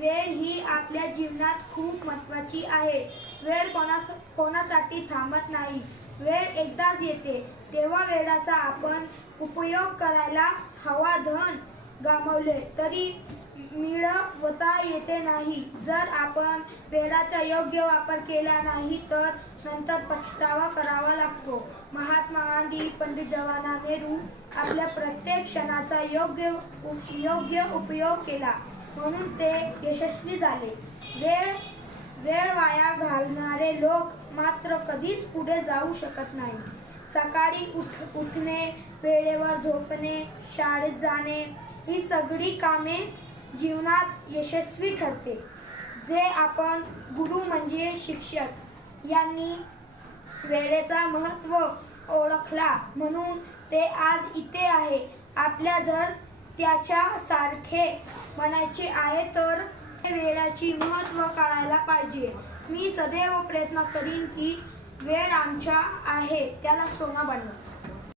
वेळ ही आपल्या जीवनात खूप महत्त्वाची आहे. वेळ कोणा कोणासाठी थांबत नाही. वेळ एकदाच येते. तेव्हा वेळाचा आपण उपयोग करायला हवा धन गमावले तरी मिळवता येते नाही. जर आपण वेळाचा योग्य वापर केला नाही तर नंतर पछतावा करावा लागतो. महात्मा गांधी पंडित जवाहरलाल नेहरू आपल्या प्रत्येक क्षणाचा योग्य उप- योग्य उपयोग केला. म्हणून ते यशस्वी झाले. वेळ वेळ वाया घालणारे लोक मात्र कधीच पुढे जाऊ शकत नाही. सकाळी उठ उठणे वेळेवर झोपणे शाळेत जाणे ही सगळी कामे जीवनात यशस्वी ठरते. जे आपण गुरु म्हणजे शिक्षक यांनी वेळेचा महत्त्व ओळखला म्हणून ते आज इथे आहे. आपल्या जर त्याच्या सारखे बनायचे आहे तर वेळाची महत्त्व कळायला पाहिजे. मी सदैव प्रयत्न करीन की वेळ आमच्या आहे त्याला सोना बनवू